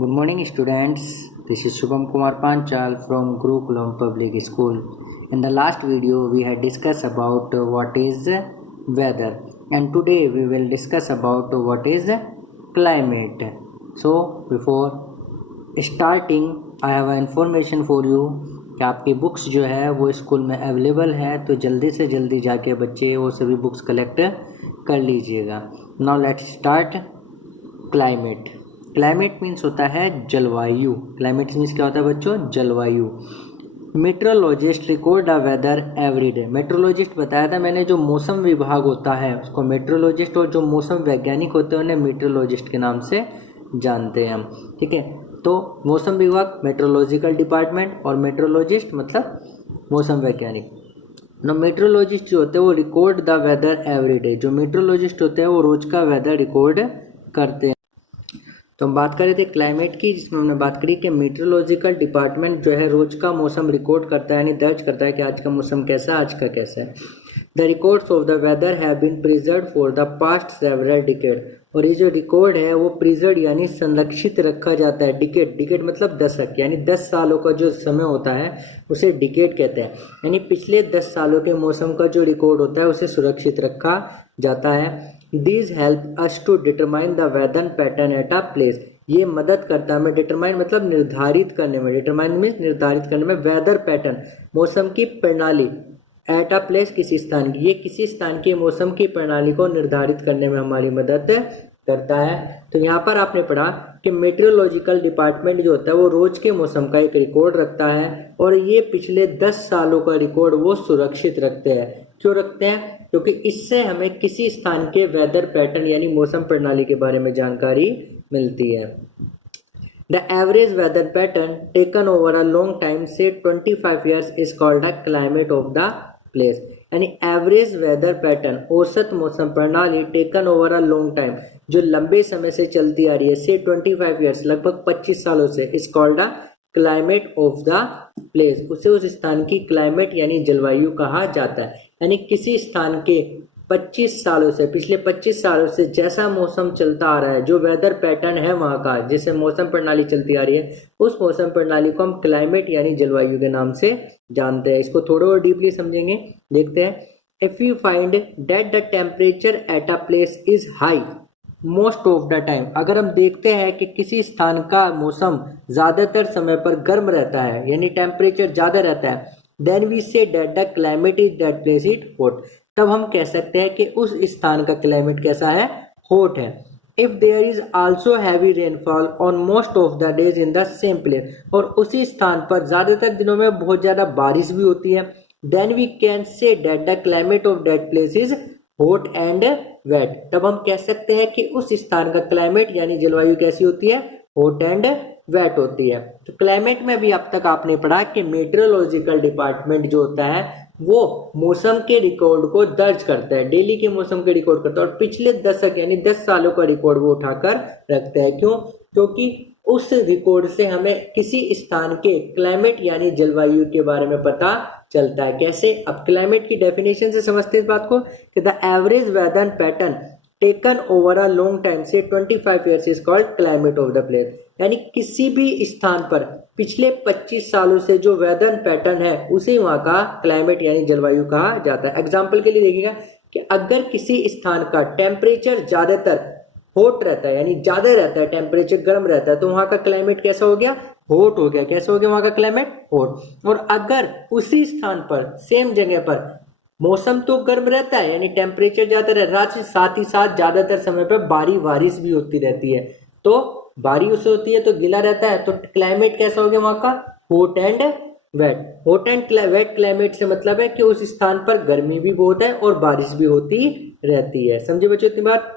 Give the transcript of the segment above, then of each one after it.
Good morning, students. This is Shubham Kumar Panchal from Gurukulam Public School. In the last video, we had discussed about what is weather, and today we will discuss about what is climate. So, before starting, I have an information for you कि आपकी books जो है वो school में available है, तो जल्दी से जल्दी जाके बच्चे वो सभी बुक्स कलेक्ट कर लीजिएगा. Now let's start. Climate. Climate means होता है जलवायु. क्लाइमेट मीन्स क्या होता है बच्चों? जलवायु. Meteorologist record the weather every day. Meteorologist बताया था मैंने, जो मौसम विभाग होता है उसको मेट्रोलॉजिस्ट, और जो मौसम वैज्ञानिक होते हैं उन्हें मेट्रोलॉजिस्ट के नाम से जानते हैं हम. ठीक है, तो मौसम विभाग मेट्रोलॉजिकल डिपार्टमेंट और मेट्रोलॉजिस्ट मतलब मौसम वैज्ञानिक. ना मेट्रोलॉजिस्ट जो होते हैं वो record the weather every day. जो मेट्रोलॉजिस्ट होते हैं वो रोज का वेदर रिकॉर्ड करते हैं. तो हम बात कर रहे थे क्लाइमेट की, जिसमें हमने बात करी कि मेट्रोलॉजिकल डिपार्टमेंट जो है रोज का मौसम रिकॉर्ड करता है, यानी दर्ज करता है कि आज का मौसम कैसा है, आज का कैसा है. The records of the weather have been preserved for the past several decade. और ये जो रिकॉर्ड है वो प्रिजर्व यानी संरक्षित रखा जाता है. डिकेड, डिकेड मतलब दशक, यानी 10 सालों का जो समय होता है उसे डिकेड कहते हैं. यानी पिछले 10 सालों के मौसम का जो रिकॉर्ड होता है उसे सुरक्षित रखा जाता है. These help us to determine the weather pattern at a place. ये मदद करता है हमें डिटरमाइन मतलब निर्धारित करने में. डिटरमाइन मीन्स निर्धारित करने में. वेदर पैटर्न मौसम की प्रणाली. एट अ प्लेस किसी स्थान की, ये किसी स्थान की मौसम की प्रणाली को निर्धारित करने में हमारी मदद करता है. तो यहाँ पर आपने पढ़ा कि मेट्रोलॉजिकल डिपार्टमेंट जो होता है वो रोज के मौसम का एक रिकॉर्ड रखता है, और ये पिछले 10 सालों का रिकॉर्ड वो सुरक्षित रखते हैं. क्यों रखते हैं? क्योंकि इससे हमें किसी स्थान के वेदर पैटर्न यानी मौसम प्रणाली के बारे में जानकारी मिलती है. The average weather pattern taken over a long time से 25 years is called the climate of the place. यानी एवरेज वेदर पैटर्न औसत मौसम प्रणाली taken over a long time जो लंबे समय से चलती आ रही है, से 25 ईयर्स लगभग 25 सालों से, is called the climate of the place. उसे उस स्थान की क्लाइमेट यानी जलवायु कहा जाता है. यानी किसी स्थान के 25 सालों से, पिछले 25 सालों से जैसा मौसम चलता आ रहा है, जो वेदर पैटर्न है वहाँ का, जैसे मौसम प्रणाली चलती आ रही है, उस मौसम प्रणाली को हम क्लाइमेट यानी जलवायु के नाम से जानते हैं. इसको थोड़ा और डीपली समझेंगे. देखते हैं. If you find that the temperature at a place is high most of the time. अगर हम देखते हैं कि किसी स्थान का मौसम ज्यादातर समय पर गर्म रहता है, यानी टेम्परेचर ज्यादा रहता है, then we say that the climate is that place is hot. तब हम कह सकते हैं कि उस स्थान का क्लाइमेट कैसा है? हॉट है. If there is also heavy rainfall on most of the days in the same place. और उसी स्थान पर ज्यादातर दिनों में बहुत ज्यादा बारिश भी होती है, then we can say that the climate of that place is hot and wet. तब हम कह सकते हैं कि उस स्थान का क्लाइमेट यानी जलवायु कैसी होती है? हॉट एंड वेट होती है. तो क्लाइमेट में भी अब तक आपने पढ़ा कि मेट्रोलॉजिकल डिपार्टमेंट जो होता है वो मौसम के रिकॉर्ड को दर्ज करता है, डेली के मौसम के रिकॉर्ड करता है, और पिछले दशक यानी 10 सालों का रिकॉर्ड वो उठाकर रखता है. क्यों? क्योंकि उस रिकॉर्ड से हमें किसी स्थान के क्लाइमेट यानी जलवायु के बारे में पता चलता है. कैसे? अब क्लाइमेट की डेफिनेशन से समझते हैं इस बात को कि the average weather pattern taken over a long time से 25 years is called climate of the place. यानी किसी भी स्थान पर पिछले 25 सालों से जो वेदर पैटर्न है उसे वहां का क्लाइमेट यानी जलवायु कहा जाता है. एग्जाम्पल के लिए देखिएगा कि अगर किसी स्थान का टेम्परेचर ज्यादातर हॉट रहता है, यानी ज्यादा रहता है, टेम्परेचर गर्म रहता है, तो वहां का क्लाइमेट कैसा हो गया? हॉट हो गया. कैसा हो गया वहां का क्लाइमेट? हॉट. और अगर उसी स्थान पर, सेम जगह पर मौसम तो गर्म रहता है, यानी टेम्परेचर ज्यादा रहता है, साथ ही साथ ज्यादातर समय पर बारिश भी होती रहती है, तो बारिश होती है तो गीला रहता है, तो क्लाइमेट कैसा हो गया वहां का? Hot and wet. Hot and wet climate से मतलब है कि उस स्थान पर गर्मी भी बहुत है और बारिश भी होती रहती है. समझे बच्चों इतनी बात?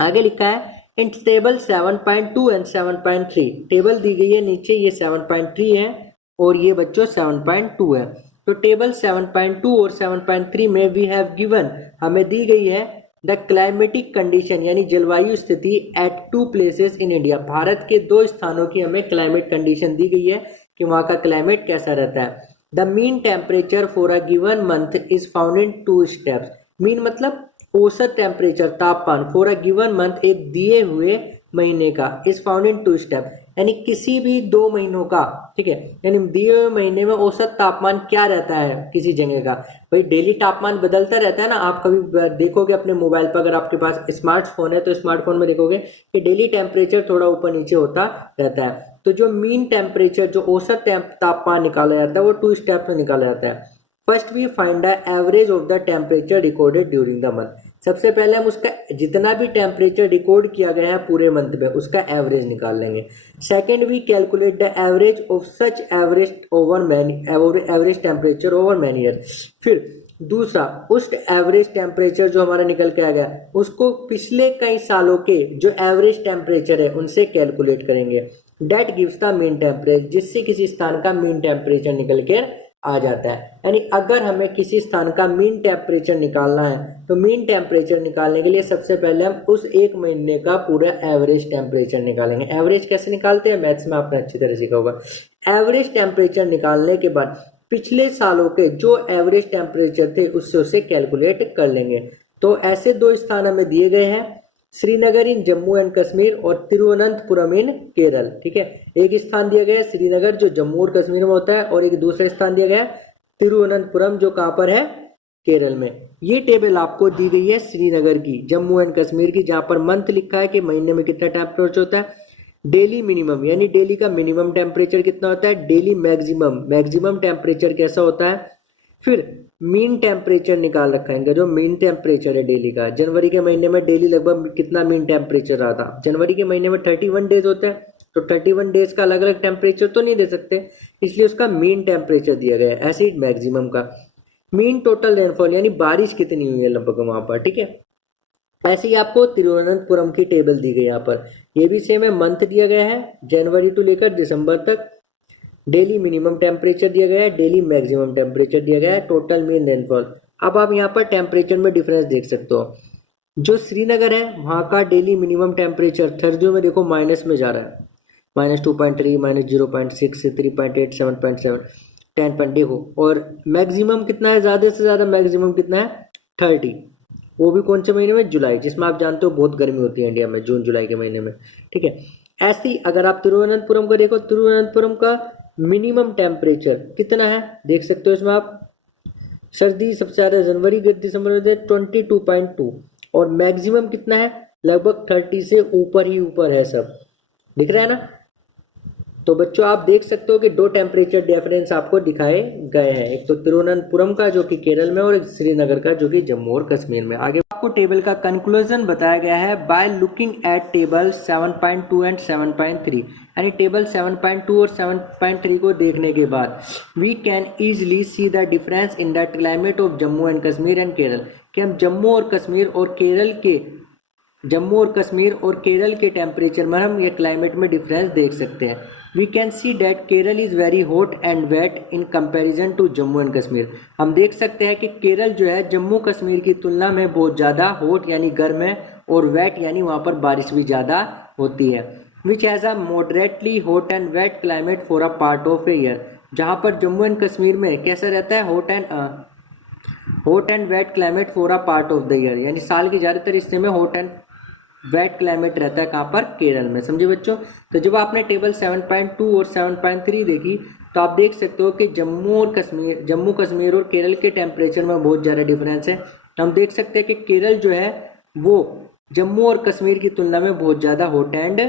आगे लिखा है इन टेबल 7.2 एंड 7.3. टेबल दी गई है नीचे, ये 7.3 है और ये बच्चों 7.2 है. तो टेबल 7.2 और 7.3 में वी हैव गिवन, हमें दी गई है द क्लाइमेटिक कंडीशन यानी जलवायु स्थिति at 2 places in India. Bharat के 2 स्थानों की हमें क्लाइमेट कंडीशन दी गई है कि वहां का क्लाइमेट कैसा रहता है. The mean temperature for a given month is found in 2 steps. Mean मतलब औसत टेम्परेचर, तापमान, फॉर अ गिवन मंथ एक दिए हुए महीने का इज फाउंड इन 2 स्टेप, यानी किसी भी 2 महीनों का, ठीक है, यानी दिए हुए महीने में औसत तापमान क्या रहता है किसी जगह का। भाई डेली तापमान बदलता रहता है ना, आप कभी देखोगे अपने मोबाइल पर, अगर आपके पास स्मार्टफोन है तो स्मार्टफोन में देखोगे कि डेली टेम्परेचर थोड़ा ऊपर नीचे होता रहता है। तो जो मीन टेम्परेचर, जो औसत तापमान निकाला जाता है वो 2 स्टेप में निकाला जाता है। First we find the average of the temperature recorded during the month. सबसे पहले हम उसका जितना भी टेम्परेचर रिकॉर्ड किया गया है पूरे मंथ में उसका एवरेज निकाल लेंगे। Second we calculate the average of such average over many average temperature over many year. फिर दूसरा, उस एवरेज टेम्परेचर जो हमारा निकल के आ गया उसको पिछले कई सालों के जो एवरेज टेम्परेचर है उनसे कैलकुलेट करेंगे। That gives the mean temperature, जिससे किसी स्थान का मीन टेम्परेचर निकल के आ जाता है। यानी अगर हमें किसी स्थान का मीन टेम्परेचर निकालना है तो मीन टेम्परेचर निकालने के लिए सबसे पहले हम उस एक महीने का पूरा एवरेज टेम्परेचर निकालेंगे। एवरेज कैसे निकालते हैं, मैथ्स में आपने अच्छी तरह सीखा होगा। एवरेज टेम्परेचर निकालने के बाद पिछले सालों के जो एवरेज टेम्परेचर थे उससे उसे कैलकुलेट कर लेंगे। तो ऐसे 2 स्थान हमें दिए गए हैं, श्रीनगर इन जम्मू एंड कश्मीर और तिरुवनंतपुरम इन केरल। ठीक है, एक स्थान दिया गया है श्रीनगर जो जम्मू और कश्मीर में होता है, और एक दूसरा स्थान दिया गया है तिरुवनंतपुरम जो कहां पर है, केरल में। ये टेबल आपको दी गई है श्रीनगर की, जम्मू एंड कश्मीर की, जहां पर मंथ लिखा है कि महीने में कितना टेम्परेचर होता है, डेली मिनिमम यानी डेली का मिनिमम टेम्परेचर कितना होता है, डेली मैक्सिमम टेम्परेचर कैसा होता है, फिर मीन टेम्परेचर निकाल रखा है इनका, जो मीन टेम्परेचर है डेली का। जनवरी के महीने में डेली लगभग कितना मीन टेम्परेचर रहा था, जनवरी के महीने में 31 डेज होते हैं, तो 31 डेज का अलग अलग टेम्परेचर तो नहीं दे सकते, इसलिए उसका मीन टेम्परेचर दिया गया है। ऐसे ही मैक्सिमम का मीन टोटल रेनफॉल यानी बारिश कितनी हुई है लगभग वहां पर। ठीक है, ऐसे ही आपको तिरुवनंतपुरम की टेबल दी गई यहाँ पर, ये भी सेम है, मंथ दिया गया है जनवरी टू लेकर दिसंबर तक, डेली मिनिमम टेम्परेचर दिया गया है, डेली मैक्सिमम टेम्परेचर दिया गया है, टोटल मीन रेनफॉल। अब आप यहाँ पर टेम्परेचर में डिफरेंस देख सकते हो, जो श्रीनगर है वहाँ का डेली मिनिमम टेम्परेचर थर्सडे में देखो माइनस में जा रहा है, -2.3, -0.6, 3.8, 7.7, 10 देखो, और मैक्सिमम कितना है, ज़्यादा से ज़्यादा मैक्सिमम कितना है, 30, वो भी कौन से महीने में, जुलाई, जिसमें आप जानते हो बहुत गर्मी होती है इंडिया में जून जुलाई के महीने में। ठीक है, ऐसे ही अगर आप तिरुवनंतपुरम को देखो, तिरुवनंतपुरम का मिनिमम टेम्परेचर कितना है देख सकते हो इसमें आप, सर्दी सबसे ज़्यादा जनवरी दिसंबर में 22.2, और मैक्सिमम कितना है, लगभग 30 से ऊपर ही ऊपर है, सब दिख रहा है ना। तो बच्चों आप देख सकते हो कि 2 टेम्परेचर डिफरेंस आपको दिखाए गए हैं, एक तो तिरुवनंतपुरम का जो कि केरल में, और एक श्रीनगर का जो कि जम्मू और कश्मीर में। आगे आपको टेबल का कंक्लूजन बताया गया है by looking at table 7.2 and 7.3, यानी टेबल 7.2 और 7.3 को देखने के बाद we can easily see the difference in the climate of Jammu and Kashmir and Kerala, कि हम जम्मू और कश्मीर और केरल के टेम्परेचर में हम ये क्लाइमेट में डिफरेंस देख सकते हैं। We can see that Kerala is very hot and wet in comparison to Jammu and Kashmir, हम देख सकते हैं कि केरल जो है जम्मू कश्मीर की तुलना में बहुत ज़्यादा हॉट यानी गर्म है, और वेट यानी वहाँ पर बारिश भी ज़्यादा होती है। Which has a moderately hot and wet climate for a part of a year, जहाँ पर जम्मू एंड कश्मीर में कैसा रहता है, hot and wet climate for a part of the year, यानी साल के ज़्यादातर हिस्से में हॉट एंड वेट क्लाइमेट रहता है, कहाँ पर, केरल में। समझे बच्चों। तो जब आपने टेबल 7.2 और 7.3 देखी तो आप देख सकते हो कि जम्मू कश्मीर और केरल के टेम्परेचर में बहुत ज़्यादा डिफरेंस है। हम देख सकते हैं कि केरल जो है वो जम्मू और कश्मीर की तुलना में बहुत ज़्यादा हॉट एंड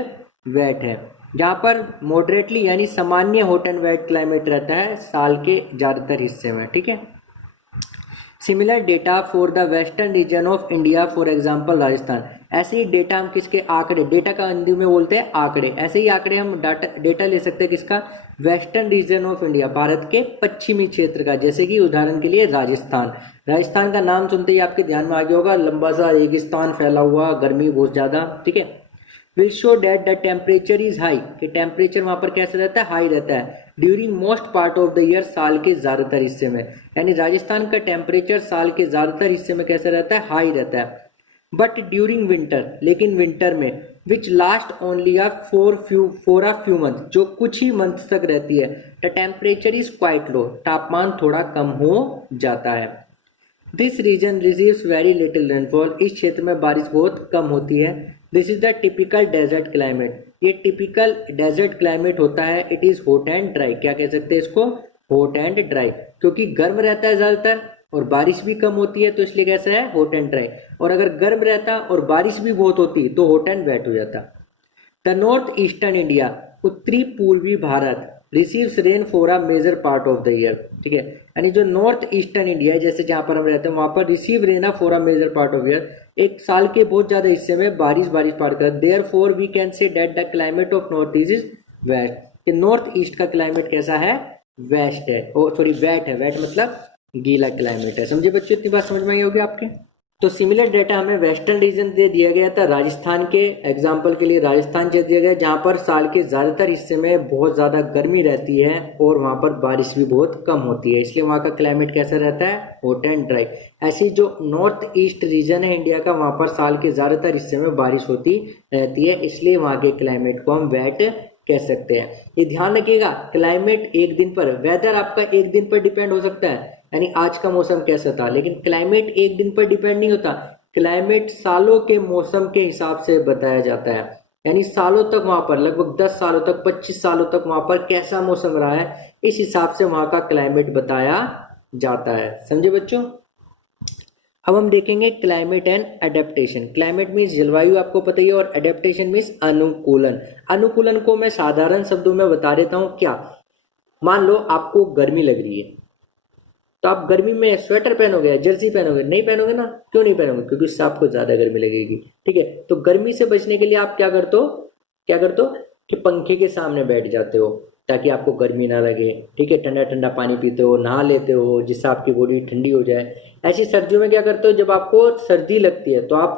वेट है, जहाँ पर मॉडरेटली यानी सामान्य हॉट एंड वेट क्लाइमेट रहता है साल के ज़्यादातर हिस्से में। ठीक है, similar data for the western region of India, for example Rajasthan. ऐसे ही डेटा हम किसके, आंकड़े, डेटा का हिंदी में बोलते हैं आंकड़े, ऐसे ही आंकड़े हम डेटा ले सकते हैं किसका, western region of India, Bharat के पश्चिमी क्षेत्र का, जैसे कि उदाहरण के लिए राजस्थान का नाम सुनते ही आपके ध्यान में आ गया होगा, लंबा सा रेगिस्तान फैला हुआ, गर्मी बहुत ज़्यादा। ठीक है, will show that the temperature is high, कि टेम्परेचर वहाँ पर कैसा रहता है, हाई रहता है, during most part of the year, साल के ज़्यादातर हिस्से में, यानी राजस्थान का टेम्परेचर साल के ज़्यादातर हिस्से में कैसा रहता है, हाई रहता है। बट ड्यूरिंग विंटर, लेकिन विंटर में, which last only for a few month, जो कुछ ही मंथ तक रहती है, the temperature is quite low, तापमान थोड़ा कम हो जाता है। This region receives very little rainfall, इस क्षेत्र में बारिश बहुत कम होती है। This is the typical desert climate. ये टिपिकल डेजर्ट क्लाइमेट होता है। It is hot and dry. क्या कह सकते हैं इसको? हॉट एंड ड्राई, क्योंकि गर्म रहता है ज्यादातर और बारिश भी कम होती है, तो इसलिए कैसा है? Hot and dry. और अगर गर्म रहता और बारिश भी बहुत होती तो हॉट एंड वेट हो जाता। द नॉर्थ ईस्टर्न इंडिया, उत्तरी पूर्वी Bharat, receives rain for a major part of the year. ठीक है, यानी जो नॉर्थ ईस्टर्न इंडिया है, जैसे जहां पर हम रहते हैं, वहां पर receive rain for a major part of year, एक साल के बहुत ज्यादा हिस्से में बारिश पार कर। Therefore we can say that the climate of north east is west. North east का क्लाइमेट कैसा है? वेस्ट है, ओ सॉरी वेट है। वेट मतलब गीला क्लाइमेट है। समझे बच्चों? इतनी बात समझ में आई होगी आपके। तो सिमिलर डेटा हमें वेस्टर्न रीजन दे दिया गया था। राजस्थान के एग्जाम्पल के लिए राजस्थान दे दिया गया, जहाँ पर साल के ज़्यादातर हिस्से में बहुत ज़्यादा गर्मी रहती है और वहाँ पर बारिश भी बहुत कम होती है, इसलिए वहाँ का क्लाइमेट कैसा रहता है? Hot and dry. ऐसी जो नॉर्थ ईस्ट रीजन है इंडिया का, वहाँ पर साल के ज़्यादातर हिस्से में बारिश होती रहती है, इसलिए वहाँ के क्लाइमेट को हम वेट कह सकते हैं। ये ध्यान रखिएगा, क्लाइमेट एक दिन पर, वेदर आपका एक दिन पर डिपेंड हो सकता है, यानी आज का मौसम कैसा था, लेकिन क्लाइमेट एक दिन पर डिपेंड नहीं होता। क्लाइमेट सालों के मौसम के हिसाब से बताया जाता है, यानी सालों तक वहां पर, लगभग 10 सालों तक, 25 सालों तक वहां पर कैसा मौसम रहा है, इस हिसाब से वहां का क्लाइमेट बताया जाता है। समझे बच्चों? अब हम देखेंगे climate and adaptation. Climate means जलवायु, आपको पता ही है, और एडेप्टेशन मीन्स अनुकूलन। अनुकूलन को मैं साधारण शब्दों में बता देता हूं। क्या? मान लो आपको गर्मी लग रही है, तो आप गर्मी में स्वेटर पहनोगे, जर्सी पहनोगे? नहीं पहनोगे ना। क्यों नहीं पहनोगे? क्योंकि उससे आपको ज्यादा गर्मी लगेगी। ठीक है, तो गर्मी से बचने के लिए आप क्या करते हो? कि पंखे के सामने बैठ जाते हो ताकि आपको गर्मी ना लगे। ठीक है, ठंडा ठंडा पानी पीते हो, नहा लेते हो, जिससे आपकी बॉडी ठंडी हो जाए। ऐसी सर्दियों में क्या करते हो? जब आपको सर्दी लगती है तो आप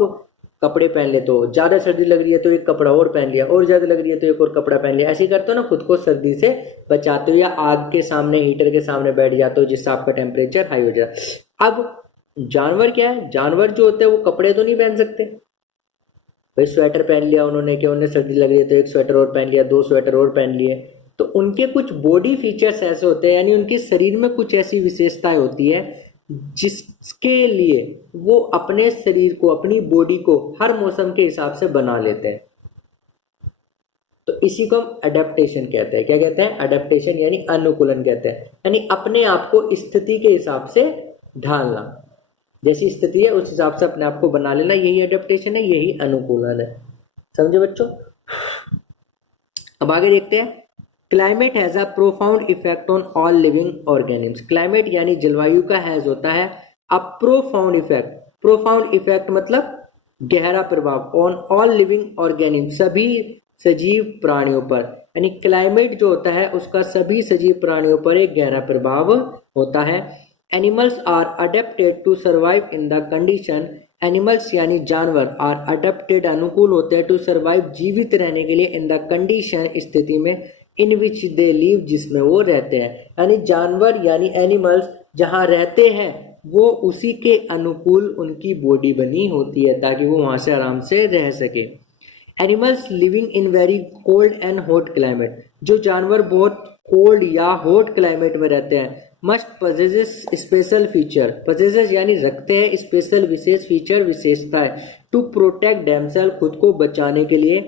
कपड़े पहन लेते हो। ज्यादा सर्दी लग रही है तो एक कपड़ा और पहन लिया, और ज्यादा लग रही है तो एक और कपड़ा पहन लिया। ऐसे करते हो ना, खुद को सर्दी से बचाते हो, या आग के सामने, हीटर के सामने बैठ जाते हो, जिससे आपका टेम्परेचर हाई हो जाए। अब जानवर क्या है? जानवर जो होते हैं वो कपड़े तो नहीं पहन सकते। भाई स्वेटर पहन लिया उन्होंने, कि उन्हें सर्दी लग रही है तो एक स्वेटर और पहन लिया, 2 स्वेटर और पहन लिए। तो उनके कुछ बॉडी फीचर्स ऐसे होते हैं, यानी उनके शरीर में कुछ ऐसी विशेषताएं होती है जिसके लिए वो अपने शरीर को, अपनी बॉडी को हर मौसम के हिसाब से बना लेते हैं। तो इसी को हम अडेप्टेशन कहते हैं। क्या कहते हैं? अडेप्टेशन, यानी अनुकूलन कहते हैं, यानी अपने आप को स्थिति के हिसाब से ढालना। जैसी स्थिति है उस हिसाब से अपने आप को बना लेना, यही अडेप्टेशन है, यही अनुकूलन है। समझे बच्चों? अब आगे देखते हैं। Climate has a profound effect on all living organisms. Climate यानी जलवायु का हैज होता है अ प्रोफाउंड इफेक्ट। प्रोफाउंड इफेक्ट मतलब गहरा प्रभाव, ऑन ऑल लिविंग ऑर्गेनिम्स, सभी सजीव प्राणियों पर। यानी क्लाइमेट जो होता है उसका सभी सजीव प्राणियों पर एक गहरा प्रभाव होता है। Animals are adapted to survive in the condition. Animals यानी जानवर आर अडेप्टेड, अनुकूल होते हैं, टू सर्वाइव, जीवित रहने के लिए, इन द कंडीशन, स्थिति में, इन विच दे लिव, जिसमें वो रहते हैं। यानी जानवर यानी एनिमल्स जहाँ रहते हैं वो उसी के अनुकूल उनकी बॉडी बनी होती है ताकि वो वहां से आराम से रह सके। Animals living in very cold and hot climate. जो जानवर बहुत कोल्ड या हॉट क्लाइमेट में रहते हैं, must possesses special feature. Possesses यानी रखते हैं, स्पेशल विशेष फीचर, विशेषताएं, टू प्रोटेक्ट देमसेल्फ, खुद को बचाने के लिए,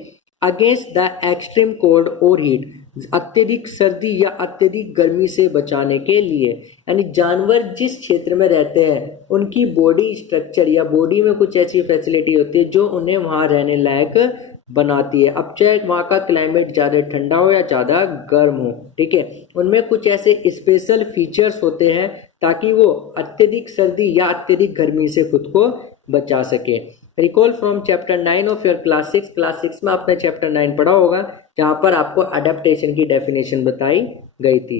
अगेंस्ट द एक्सट्रीम कोल्ड और हीट, अत्यधिक सर्दी या अत्यधिक गर्मी से बचाने के लिए। यानी जानवर जिस क्षेत्र में रहते हैं उनकी बॉडी स्ट्रक्चर या बॉडी में कुछ ऐसी फैसिलिटी होती है जो उन्हें वहां रहने लायक बनाती है। अब चाहे वहां का क्लाइमेट ज्यादा ठंडा हो या ज्यादा गर्म हो, ठीक है, उनमें कुछ ऐसे स्पेशल फीचर्स होते हैं ताकि वो अत्यधिक सर्दी या अत्यधिक गर्मी से खुद को बचा सके। Recall from chapter 9 of your class 6। Class 6 में आपने चैप्टर 9 पढ़ा होगा, जहां पर आपको अडेप्टेशन की डेफिनेशन बताई गई थी।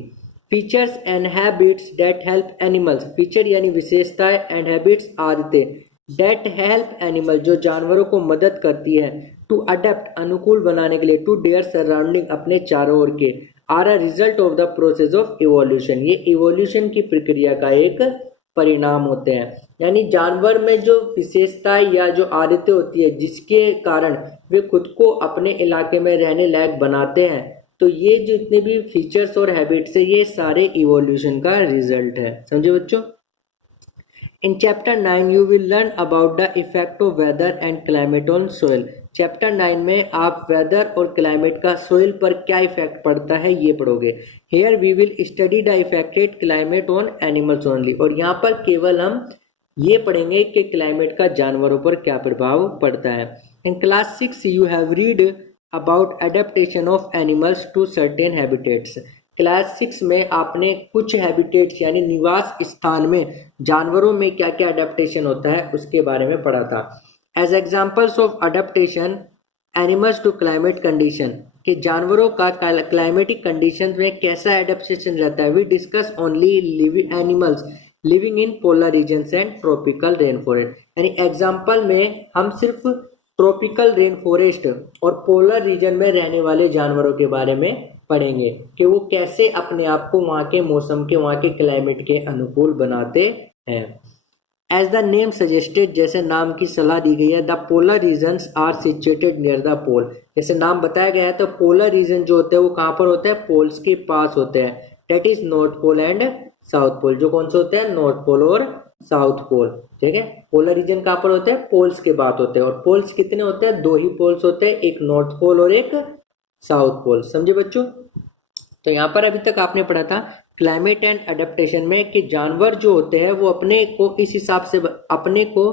Features and habits that help animals. Feature यानी विशेषताएं, एंड हैबिट्स आदतें, दैट हेल्प एनिमल जो जानवरों को मदद करती है, टू अडेप्ट अनुकूल बनाने के लिए, टू देयर सराउंडिंग अपने चारों ओर के, are a result of the process of evolution. ये इवोल्यूशन की प्रक्रिया का एक परिणाम होते हैं। यानी जानवर में जो विशेषताएं या जो आदतें होती है जिसके कारण वे खुद को अपने इलाके में रहने लायक बनाते हैं, तो ये जो जितने भी फीचर्स और हैबिट्स है ये सारे इवोल्यूशन का रिजल्ट है। समझे बच्चों? In chapter 9 you will learn about the effect of weather and climate on soil. Chapter 9 में आप वेदर और क्लाइमेट का सोइल पर क्या इफेक्ट पड़ता है ये पढ़ोगे। Here we will study the effected climate on animals only, और यहाँ पर केवल हम ये पढ़ेंगे कि क्लाइमेट का जानवरों पर क्या प्रभाव पड़ता है। In class 6 you have read about adaptation of animals to certain habitats. Class 6 में आपने कुछ हैबिटेट्स यानी निवास स्थान में जानवरों में क्या क्या अडेप्टेशन होता है उसके बारे में पढ़ा था। As examples of adaptation animals to climate condition, कि जानवरों का क्लाइमेटिक कंडीशन में कैसा एडेप्टेशन रहता है। We discuss only living animals living in polar regions and tropical rain forest, यानी एग्जाम्पल में हम सिर्फ ट्रॉपिकल रेन फॉरेस्ट और पोलर रीजन में रहने वाले जानवरों के बारे में पढ़ेंगे कि वो कैसे अपने आप को वहाँ के मौसम के, वहाँ के क्लाइमेट के अनुकूल बनाते हैं। एज द नेम सजेस्टेड, जैसे नाम की सलाह दी गई है, the polar regions are situated near the pole, जैसे नाम बताया गया है तो पोलर रीजन जो होते हैं वो कहाँ पर होते हैं, पोल्स के पास होते हैं। That is north pole and south pole, जो कौन से होते हैं, नॉर्थ पोल और साउथ पोल। ठीक है, पोलर रीजन कहाँ पर होते हैं, पोल्स के बाद होते हैं, और पोल्स कितने होते हैं, दो ही पोल्स होते हैं, एक नॉर्थ पोल और एक साउथ पोल। समझे बच्चों। तो यहाँ पर अभी तक आपने पढ़ा था क्लाइमेट एंड अडेप्टेशन में कि जानवर जो होते हैं वो अपने को इस हिसाब से अपने को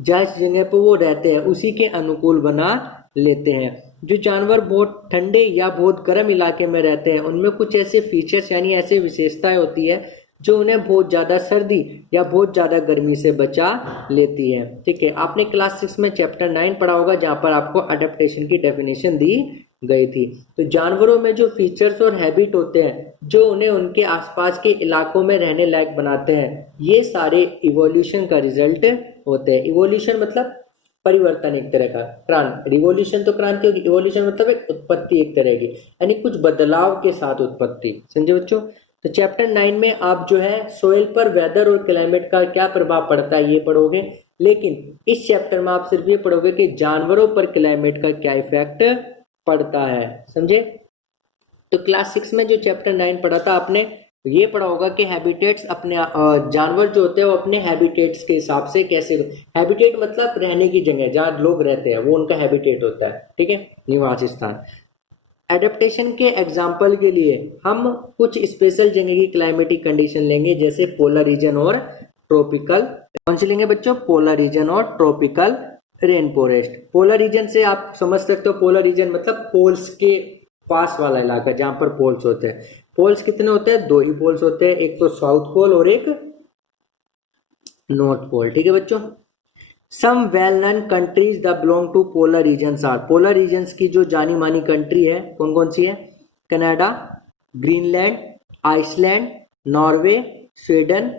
जिस जगह पर वो रहते हैं उसी के अनुकूल बना लेते हैं। जो जानवर बहुत ठंडे या बहुत गर्म इलाके में रहते हैं उनमें कुछ ऐसे फीचर्स यानी ऐसे विशेषताएं होती है जो उन्हें बहुत ज़्यादा सर्दी या बहुत ज़्यादा गर्मी से बचा लेती है। ठीक है, आपने क्लास 6 में चैप्टर 9 पढ़ा होगा जहाँ पर आपको अडेप्टेशन की डेफिनेशन दी गई थी। तो जानवरों में जो फीचर्स और हैबिट होते हैं जो उन्हें उनके आसपास के इलाकों में रहने लायक बनाते हैं, ये सारे इवोल्यूशन का रिजल्ट होते हैं। इवोल्यूशन मतलब परिवर्तन एक तरह का, क्रांति। रिवोल्यूशन तो क्रांति होगी, इवोल्यूशन मतलब एक उत्पत्ति एक तरह की, यानी कुछ बदलाव के साथ उत्पत्ति। समझे बच्चों। तो चैप्टर 9 में आप जो है सोइल पर वेदर और क्लाइमेट का क्या प्रभाव पड़ता है ये पढ़ोगे, लेकिन इस चैप्टर में आप सिर्फ ये पढ़ोगे कि जानवरों पर क्लाइमेट का क्या इफेक्ट पड़ता है। समझे। तो क्लास 6 में जो चैप्टर 9 पढ़ा था आपने ये पढ़ा होगा कि हैबिटेट्स अपने जानवर जो होते हैं वो अपने हैबिटेट्स के हिसाब से कैसे, हैबिटेट मतलब रहने की जगह जहाँ लोग रहते हैं वो उनका हैबिटेट होता है। ठीक है, निवास स्थान। एडेप्टेशन के एग्जाम्पल के लिए हम कुछ स्पेशल जगह की क्लाइमेटिक कंडीशन लेंगे जैसे पोलर रीजन और ट्रॉपिकल। कौन से लेंगे बच्चों, पोलर रीजन और tropical rain forest. Polar region से आप समझ सकते हो, पोलर रीजन मतलब पोल्स के पास वाला इलाका जहां पर पोल्स होते हैं। पोल्स कितने होते हैं, दो ही पोल्स होते हैं, एक तो साउथ पोल और एक नॉर्थ पोल। ठीक है बच्चों। Some well known countries the belong to polar regions are, polar regions की जो जानी मानी कंट्री है कौन कौन सी है, Canada, Greenland, Iceland, Norway, Sweden,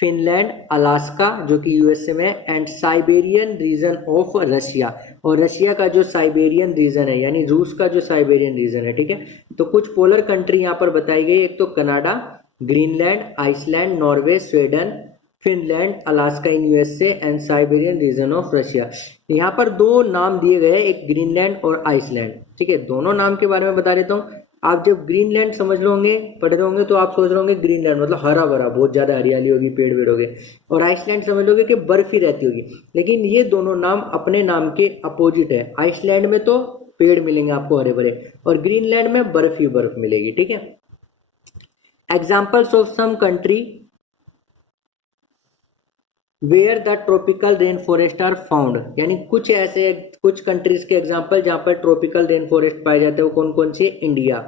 Finland, Alaska जो कि यूएसए में, and Siberian region of Russia, और रशिया का जो साइबेरियन रीजन है यानी रूस का जो साइबेरियन रीजन है। ठीक है, तो कुछ पोलर कंट्री यहाँ पर बताई गई, एक तो Canada, Greenland, Iceland, Norway, Sweden, Finland, Alaska in USA and Siberian region of Russia. यहाँ पर दो नाम दिए गए, एक ग्रीनलैंड और आइसलैंड। ठीक है, दोनों नाम के बारे में बता देता हूँ। आप जब ग्रीनलैंड समझ लोगे, पढ़ रहे होंगे तो आप सोच रहे होंगे ग्रीनलैंड मतलब हरा भरा, बहुत ज्यादा हरियाली होगी, पेड़ वेड़ होगे, और आइसलैंड समझ लोगे कि बर्फ ही रहती होगी। लेकिन ये दोनों नाम अपने नाम के अपोजिट है। आइसलैंड में तो पेड़ मिलेंगे आपको हरे भरे, और ग्रीनलैंड में बर्फ ही बर्फ मिलेगी। ठीक है। Examples of some country where the tropical rain forest are found, यानी कुछ कंट्रीज के एग्जाम्पल जहां पर ट्रॉपिकल रेन फॉरेस्ट पाए जाते हैं वो कौन कौन सी है, India,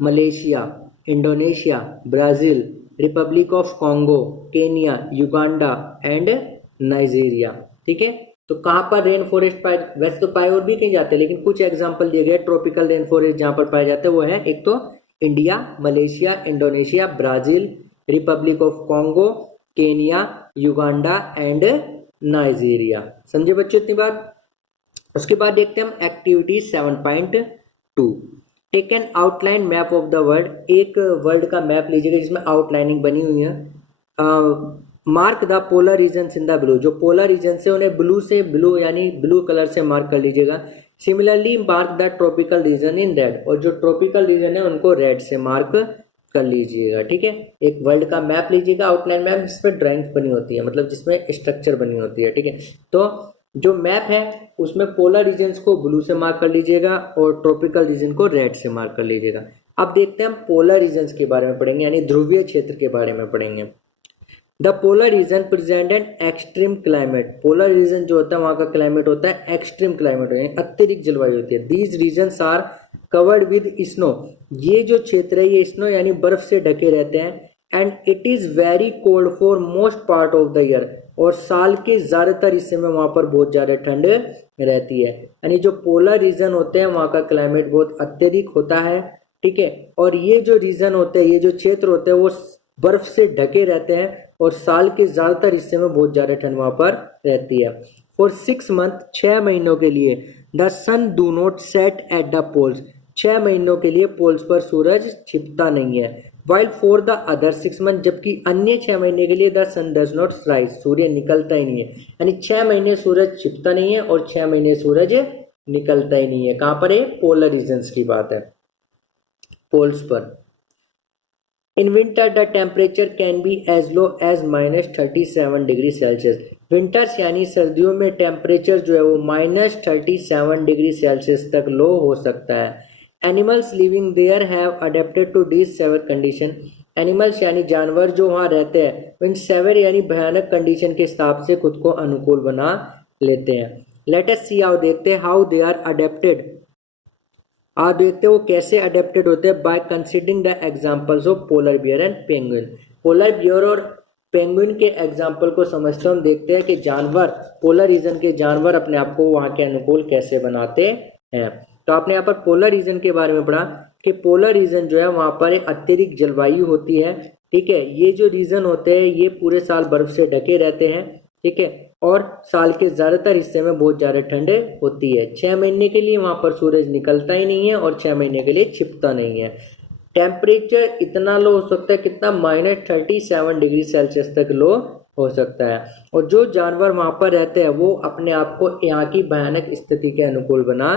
Malaysia, Indonesia, Brazil, republic of Congo, Kenya, Uganda and Nigeria. ठीक है, तो कहां पर रेन फॉरेस्ट पाए, वैसे तो पाए और भी कहीं जाते हैं लेकिन कुछ एग्जाम्पल दिए गए ट्रॉपिकल रेन फॉरेस्ट जहां पर पाए जाते हैं वो है, एक तो India, Malaysia, Indonesia, Brazil, republic of Congo, Kenya, Uganda and Nigeria. समझे बच्चों इतनी बात। उसके बाद देखते हैं हम activity 7.2, take an outline map of the world. एक वर्ल्ड का मैप लीजिएगा जिसमें आउटलाइनिंग बनी हुई है। Mark the polar region in the blue, जो पोलर रीजन से उन्हें ब्लू से, ब्लू यानी ब्लू कलर से मार्क कर लीजिएगा। Similarly mark the tropical region in red, और जो ट्रॉपिकल रीजन है उनको रेड से मार्क कर लीजिएगा। ठीक है, एक वर्ल्ड का मैप लीजिएगा, आउटलाइन मैप जिसमें ड्राइंग बनी होती है, मतलब जिसमें स्ट्रक्चर बनी होती है। ठीक है, तो जो मैप है उसमें पोलर रीजन्स को ब्लू से मार्क कर लीजिएगा और ट्रॉपिकल रीजन को रेड से मार्क कर लीजिएगा। अब देखते हैं हम पोलर रीजन्स के बारे में पढ़ेंगे, यानी ध्रुवीय क्षेत्र के बारे में पढ़ेंगे। The polar region present an extreme climate. Polar region जो होता है वहाँ का क्लाइमेट होता है एक्सट्रीम क्लाइमेट, यानी अत्यधिक जलवायु होती है। These regions are covered with snow. ये जो क्षेत्र है ये स्नो यानी बर्फ से ढके रहते हैं। And it is very cold for most part of the year. और साल के ज़्यादातर हिस्से में वहाँ पर बहुत ज़्यादा ठंड रहती है। यानी जो पोलर रीजन होते हैं वहाँ का क्लाइमेट बहुत अत्यधिक होता है, ठीक है। और ये जो रीजन होते हैं, ये जो क्षेत्र होते हैं वो बर्फ से ढके रहते हैं और साल के ज़्यादातर हिस्से में बहुत ज़्यादा ठंड वहाँ पर रहती है। फॉर 6 मंथ, 6 महीनों के लिए, the sun do not set at the poles. 6 महीनों के लिए पोल्स पर सूरज छिपता नहीं है। While for the other 6 month, जबकि अन्य 6 महीने के लिए the sun does not rise, सूर्य निकलता ही नहीं है। यानी 6 महीने सूरज छिपता नहीं है और 6 महीने सूरज निकलता ही नहीं है। कहाँ पर है? पोलर रीजन्स की बात है, पोल्स पर। In winter the temperature can be as low as -37 degree Celsius. Winters यानी सर्दियों में टेम्परेचर जो है वो -37 डिग्री सेल्सियस तक लो हो सकता है। Animals living there have adapted to this severe condition. Animals यानी जानवर जो वहाँ रहते हैं इन सेवर यानी भयानक कंडीशन के हिसाब से खुद को अनुकूल बना लेते हैं। लेट अस सी, आओ देखते हैं हाउ दे आर अडेप्टेड। आप देखते हैं वो कैसे अडेप्टेड होते हैं। By considering the examples of polar beer and penguin. Polar bear और पेंगुइन के एग्जांपल को समझते हम देखते हैं कि जानवर, पोलर रीजन के जानवर अपने आप को वहाँ के अनुकूल कैसे बनाते हैं। तो आपने यहाँ पर पोलर रीजन के बारे में पढ़ा कि पोलर रीजन जो है वहाँ पर एक अत्यधिक जलवायु होती है, ठीक है। ये जो रीजन होते हैं ये पूरे साल बर्फ से ढके रहते हैं, ठीक है। और साल के ज़्यादातर हिस्से में बहुत ज़्यादा ठंड होती है। 6 महीने के लिए वहाँ पर सूरज निकलता ही नहीं है और 6 महीने के लिए छिपता नहीं है। टेम्परेचर इतना लो हो सकता है, कितना? -37 डिग्री सेल्सियस तक लो हो सकता है। और जो जानवर वहाँ पर रहते हैं वो अपने आप को यहाँ की भयानक स्थिति के अनुकूल बना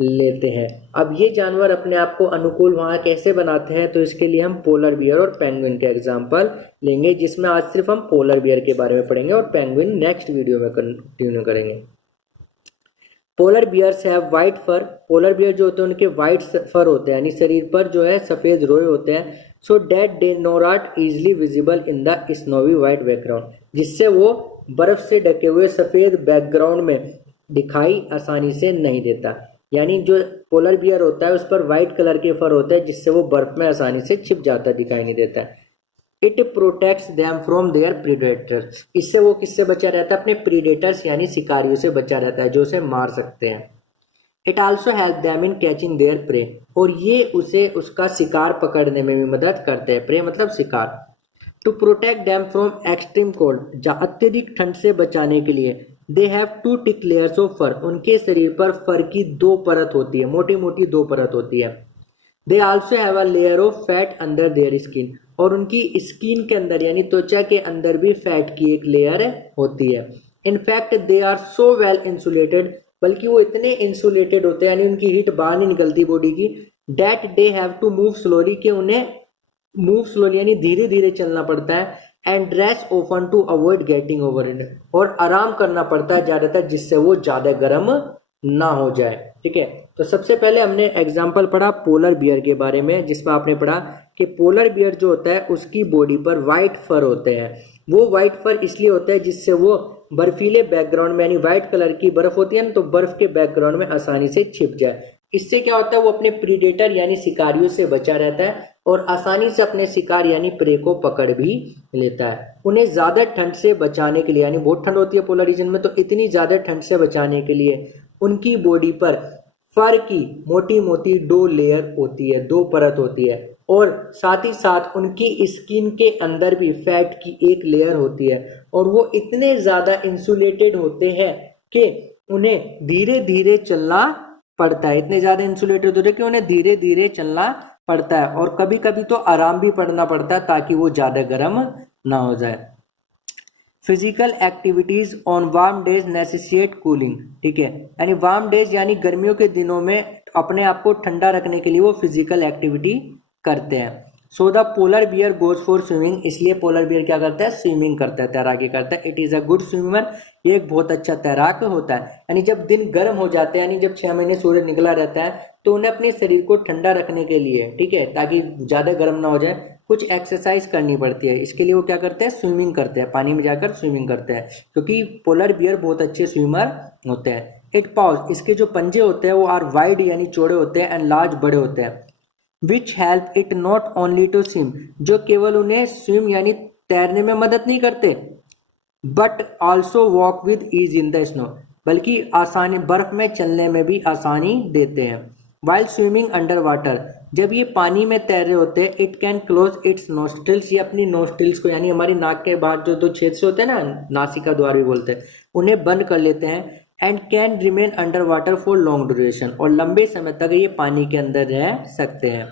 लेते हैं। अब ये जानवर अपने आप को अनुकूल वहाँ कैसे बनाते हैं, तो इसके लिए हम पोलर बियर और पेंगुइन के एग्जांपल लेंगे, जिसमें आज सिर्फ हम पोलर बियर के बारे में पढ़ेंगे और पेंगुइन नेक्स्ट वीडियो में कंटिन्यू करेंगे। Polar bears have white fur. Polar bear जो होते हैं उनके वाइट फर होते हैं, यानी शरीर पर जो है सफ़ेद रोए होते हैं। So that they not easily visible in the snowy white background, जिससे वो बर्फ से ढके हुए सफ़ेद बैकग्राउंड में दिखाई आसानी से नहीं देता। यानी जो पोलर बियर होता है उस पर वाइट कलर के फर होते हैं जिससे वो बर्फ में आसानी से छिप जाता, दिखाई नहीं देता है। It protects them from their predators. इससे वो किससे बचा रहता है? अपने प्रीडेटर्स यानी शिकारियों से बचा रहता है जो उसे मार सकते हैं। It also help them in catching there pray. और ये उसे उसका शिकार पकड़ने में भी मदद करते हैं। प्रे मतलब शिकार। To protect them from extreme cold, अत्यधिक ठंड से बचाने के लिए they have 2 thick layers of fur. उनके शरीर पर फर की 2 परत होती है, मोटी मोटी 2 परत होती है। They also have a layer of fat under their skin. और उनकी स्किन के अंदर यानी त्वचा के अंदर भी फैट की एक लेयर होती है। In fact they are so well insulated, बल्कि वो इतने इंसुलेटेड होते हैं यानी उनकी हीट बाहर नहीं निकलती बॉडी की। That they have to move slowly, कि उन्हें मूव स्लोली यानी धीरे धीरे चलना पड़ता है। And dress open to avoid getting over it, और आराम करना पड़ता है ज़्यादातर जिससे वो ज़्यादा गर्म ना हो जाए, ठीक है। तो सबसे पहले हमने एग्जाम्पल पढ़ा पोलर बियर के बारे में, जिसमें आपने पढ़ा कि पोलर बियर जो होता है उसकी बॉडी पर वाइट फर होते हैं। वो वाइट फर इसलिए होता है जिससे वो बर्फीले बैकग्राउंड में, यानी वाइट कलर की बर्फ होती है ना, तो बर्फ के बैकग्राउंड में आसानी से छिप जाए। इससे क्या होता है? वो अपने प्रीडेटर यानी शिकारियों से बचा रहता है और आसानी से अपने शिकार यानी प्रे को पकड़ भी लेता है। उन्हें ज़्यादा ठंड से बचाने के लिए, यानी बहुत ठंड होती है पोलर रीजन में, तो इतनी ज़्यादा ठंड से बचाने के लिए उनकी बॉडी पर फर की मोटी मोटी 2 लेयर होती है, 2 परत होती है। और साथ ही साथ उनकी स्किन के अंदर भी फैट की एक लेयर होती है। और वो इतने ज़्यादा इंसुलेटेड होते हैं कि उन्हें धीरे धीरे चलना पड़ता है। इतने ज़्यादा इंसुलेटेड होते हैं कि उन्हें धीरे धीरे चलना पड़ता है और कभी कभी तो आराम भी पड़ना पड़ता है ताकि वो ज़्यादा गर्म ना हो जाए। Physical activities on warm days necessitate cooling, ठीक है। यानी वार्म डेज यानी गर्मियों के दिनों में अपने आप को ठंडा रखने के लिए वो फिजिकल एक्टिविटी करते हैं। So the polar bear goes for swimming, इसलिए पोलर बियर क्या करता है, स्विमिंग करता है, तैराकी करता है। It is a good swimmer, ये एक बहुत अच्छा तैराक होता है। यानी जब दिन गर्म हो जाते हैं, यानी जब 6 महीने सूरज निकला रहता है, तो उन्हें अपने शरीर को ठंडा रखने के लिए, ठीक है, ताकि ज़्यादा गर्म ना हो जाए, कुछ एक्सरसाइज करनी पड़ती है। इसके लिए वो क्या करते हैं, स्विमिंग करते हैं, पानी में जाकर स्विमिंग करते हैं, क्योंकि पोलर बियर बहुत अच्छे स्विमर होते हैं। इट पाउच, इसके जो पंजे होते हैं वो आर वाइड यानी चौड़े होते हैं, एंड लार्ज बड़े होते हैं, which help it not only to swim, जो केवल उन्हें स्विम यानी तैरने में मदद नहीं करते, but also walk with ease in the snow, बल्कि आसानी बर्फ में चलने में भी आसानी देते हैं। वाइल स्विमिंग अंडर वाटर, जब ये पानी में तैर रहे होते हैं, it can close it's nostrils, ये अपनी नोस्ट्रिल्स को यानी हमारी नाक के बाहर जो दो छेद से होते हैं ना, नासिका द्वार भी बोलते हैं, उन्हें बंद कर लेते हैं। And can remain under water for long duration, और लंबे समय तक ये पानी के अंदर रह सकते हैं।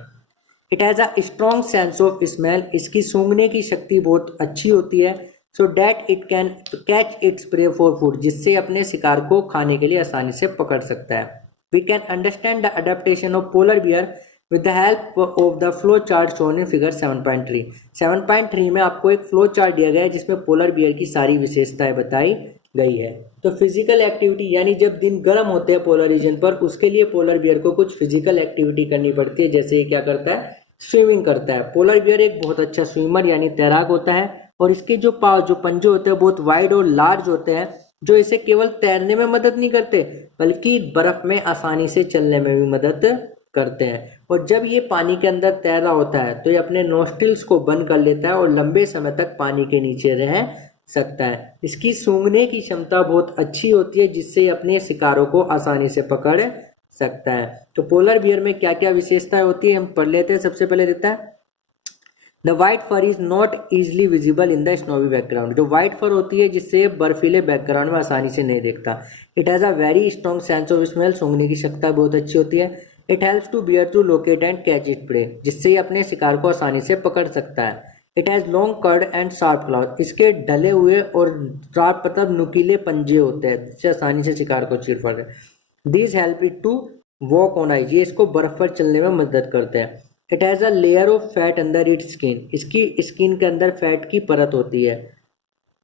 It has a strong sense of smell, इसकी सूंघने की शक्ति बहुत अच्छी होती है। So that it can catch its prey for food, जिससे अपने शिकार को खाने के लिए आसानी से पकड़ सकता है। We can understand the adaptation of polar bear with the help of the flow chart shown in figure 7.3। 7.3 में आपको एक फ्लो चार्ट दिया गया है जिसमें पोलर बियर की सारी विशेषताएं बताई गई है। तो फिजिकल एक्टिविटी, यानी जब दिन गर्म होते हैं पोलर रीजन पर, उसके लिए पोलर बियर को कुछ फिजिकल एक्टिविटी करनी पड़ती है, जैसे ये क्या करता है, स्विमिंग करता है। पोलर बियर एक बहुत अच्छा स्विमर यानी तैराक होता है, और इसके जो पाव जो पंजे होते हैं बहुत वाइड और लार्ज होते हैं, जो इसे केवल तैरने में मदद नहीं करते, बल्कि बर्फ में आसानी से चलने में भी मदद करते हैं। और जब ये पानी के अंदर तैर रहा होता है, तो ये अपने नोस्ट्रिल्स को बंद कर लेता है और लंबे समय तक पानी के नीचे रह सकता है। इसकी सूंघने की क्षमता बहुत अच्छी होती है, जिससे अपने शिकारों को आसानी से पकड़ सकता है। तो पोलर बियर में क्या क्या विशेषताएं होती है हम पढ़ लेते हैं। सबसे पहले देता है the white fur is not easily visible in the snowy background, जो व्हाइट फर होती है जिससे बर्फीले बैकग्राउंड में आसानी से नहीं दिखता। It has a very strong sense of smell, सूंघने की क्षमता बहुत अच्छी होती है। It helps to bear to locate and catch it prey, जिससे ये अपने शिकार को आसानी से पकड़ सकता है। It has long curved and sharp claws, इसके ढले हुए और शार्प मतलब नुकीले पंजे होते हैं, जिससे आसानी से शिकार को चीर पड़ते हैं। This help it to walk on ice, ये इसको बर्फ पर चलने में मदद करते हैं। It has a layer of fat under its skin, इसकी स्किन के अंदर फैट की परत होती है।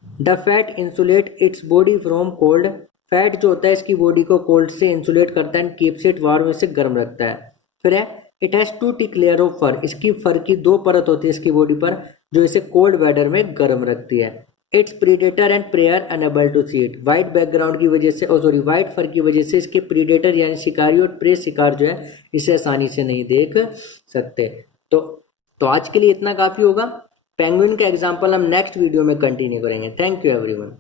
The fat insulate its body from cold, fat जो होता है इसकी बॉडी को कोल्ड से इंसुलेट करता है, एंड कीप्स इट वार्म, से गर्म रखता है। फिर है it has two thick layer of fur, इसकी फर की 2 परत होती है इसकी बॉडी पर, जो इसे कोल्ड वेदर में गर्म रखती है। Its predator and prey unable to see it, white background की वजह से वाइट फर की वजह से इसके प्रीडेटर यानी शिकारी और प्रे शिकार जो है इसे आसानी से नहीं देख सकते। तो आज के लिए इतना काफ़ी होगा। पेंगुइन का एग्जाम्पल हम नेक्स्ट वीडियो में कंटिन्यू करेंगे। Thank you everyone.